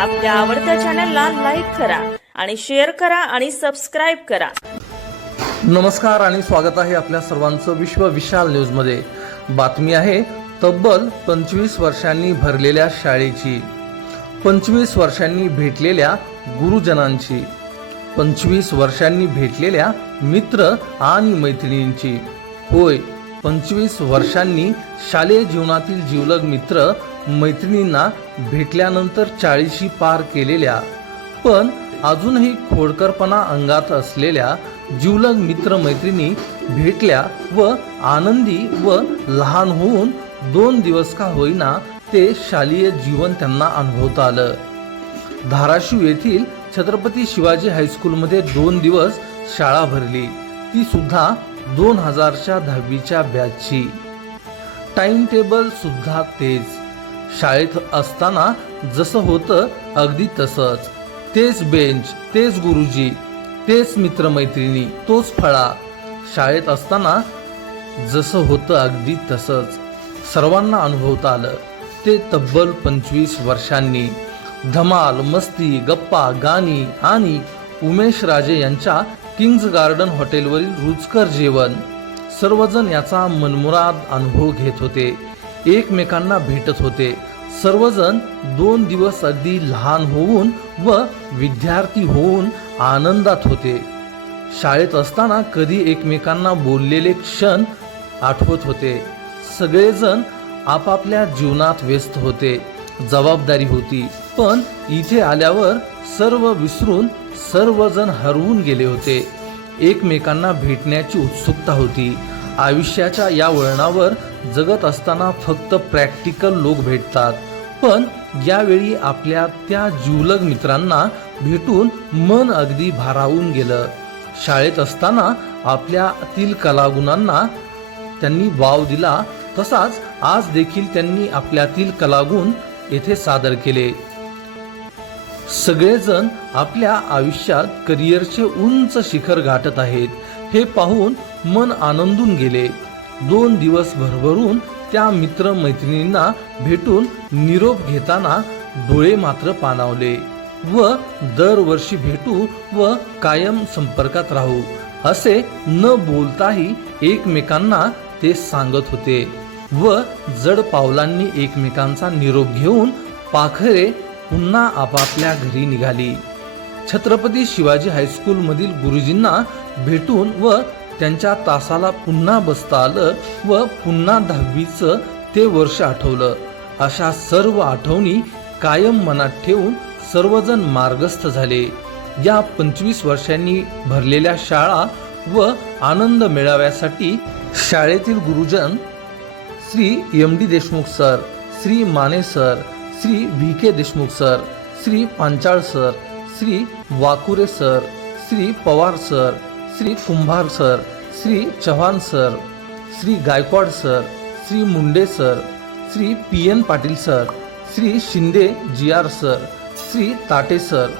आपल्या आवडत्या चॅनलला लाईक करा आणि शेअर करा आणि सबस्क्राइब करा। नमस्कार आणि स्वागत आहे आपल्या सर्वांचं विश्व विशाल न्यूज मध्ये। बातमी आहे तब्बल 25 वर्षांनी भरलेल्या शाळेची, 25 वर्षांनी भेटलेल्या गुरुजनांची, 25 वर्षांनी भेटलेल्या मित्र आणि मैत्रिणींची। होय, 25 वर्षांनी शालेय जीवनातील जीवलग मित्र मैत्रिणींना भेटल्यानंतर 40शी पार केलेल्या पण अजूनही खोडकरपणा अंगात असलेल्या जीवलग मित्र मैत्रिणी भेटल्या व आनंदी व लहान होऊन 2 दिवस का होईना ते शालेय जीवन त्यांना अनुभवता आलं। धाराशिव येथील छत्रपती शिवाजी हायस्कूलमध्ये 2 दिवस शाळा भरली, ती सुद्धा 2000च्या 10वीच्या बॅचची। टाइम टेबल सुद्धा तेच, शाळेत असताना जसं होतं अगदी तसंच, तेच बेंच, तेच गुरुजी, तेच मित्रमैत्रिणी, तोच फळा। शाळेत असताना जसं होतं अगदी तसंच सर्वांना अनुभवता आलं, ते तब्बल 25 वर्षांनी। धमाल, मस्ती, गप्पा, गाणी आणि उमेश राजे यांच्या किंग्ज गार्डन हॉटेलवरील रुचकर जेवण, सर्वजण याचा मनमुराद अनुभव घेत होते, एकमेकांना भेटत होते। सर्वजण 2 दिवस अगदी लहान होऊन व विद्यार्थी होऊन आनंदात होते। शाळेत असताना कधी एकमेकांना बोललेले क्षण आठवत होते। सगळेजण आपापल्या जीवनात व्यस्त होते, जबाबदारी होती, पण इथे आल्यावर सर्व विसरून सर्वजण हरवून गेले होते। एकमेकांना भेटण्याची उत्सुकता होती। आयुष्याच्या या वळणावर जगत असताना फक्त प्रॅक्टिकल लोक भेटतात, पण यावेळी आपल्या त्या जीवलग मित्रांना भेटून मन अगदी भारावून गेलं। शाळेत असताना आपल्यातील कलागुणांना त्यांनी वाव दिला, तसाच आज देखील त्यांनी आपल्यातील कलागुण येथे सादर केले। सगळेजण आपल्या आयुष्यात करिअरचे उंच शिखर गाठत आहेत, हे पाहून मन आनंदून गेले। 2 दिवस भरभरून त्या मित्र मैत्रिणींना भेटून निरोप घेताना डोळे मात्र पाणावले व दरवर्षी भेटू व कायम संपर्कात राहू असे न बोलताही एकमेकांना ते सांगत होते व जड पावलांनी एकमेकांचा निरोप घेऊन पाखरे पुन्हा आपापल्या घरी निघाली। छत्रपती शिवाजी हायस्कूल मधील गुरुजींना भेटून व त्यांच्या तासाला पुन्हा बसता आलं व पुन्हा 10वीचं ते वर्ष आठवलं। अशा सर्व आठवणी कायम मनात ठेवून सर्वजण मार्गस्थ झाले। या 25 वर्षांनी भरलेल्या शाळा व आनंद मेळाव्यासाठी शाळेतील गुरुजन Shri MD Deshmukh sir, Shri Mane sir, Shri VK Deshmukh sir, Shri Panchal sir, Shri Wakure sir, Shri Pawar sir, Shri Kumbhar sir, Shri Chavan sir, Shri Gaikwad sir, Shri Munde sir, Shri PN Patil sir, Shri Shinde GR sir, Shri Tate sir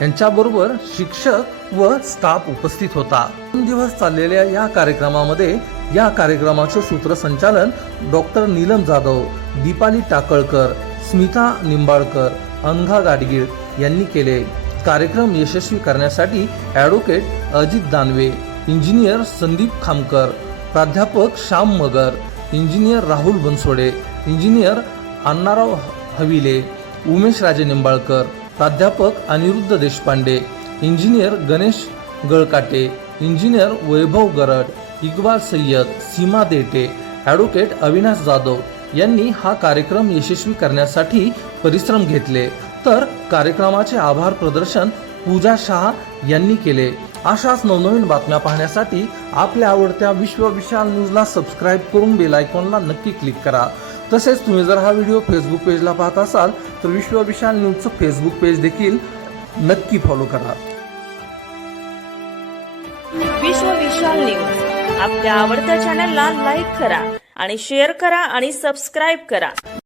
यांच्याबरोबर शिक्षक व स्टाफ उपस्थित होता। 2 दिवस चाललेल्या या कार्यक्रमामध्ये या कार्यक्रमाचे सूत्रसंचालन डॉक्टर नीलम जाधव, दीपाली टाकळकर, स्मिता निंबाळकर, अनघा गाडगीळ यांनी केले। कार्यक्रम यशस्वी करण्यासाठी ॲडव्होकेट अजित दानवे, इंजिनियर संदीप खामकर, प्राध्यापक श्याम मगर, इंजिनियर राहुल बनसोडे, इंजिनियर अण्णाराव हविले, उमेश राजे निंबाळकर, प्राध्यापक अनिरुद्ध देशपांडे, इंजिनियर गणेश गळकाटे, इंजिनियर वैभव गरड, इक्बाल सय्यद, सीमा देटे, ॲडव्होकेट अविनाश जाधव यांनी हा कार्यक्रम यशस्वी करण्यासाठी परिश्रम घेतले, तर कार्यक्रमाचे आभार प्रदर्शन पूजा शाह यांनी केले। अशाच नवनवीन बातम्या पाहण्यासाठी आपल्या आवडत्या विश्व विशाल न्यूजला सबस्क्राईब करून बेल आयकॉनला नक्की क्लिक करा। तसेच तुम्ही जर हा व्हिडिओ फेसबुक पेजला पाहत असाल तर विश्व विशाल न्यूजचं फेसबुक पेज देखील नक्की फॉलो करा। विश्व विशाल न्यूज आपल्या आवडत्या चॅनलला लाईक करा आणि शेअर करा आणि सबस्क्राइब करा।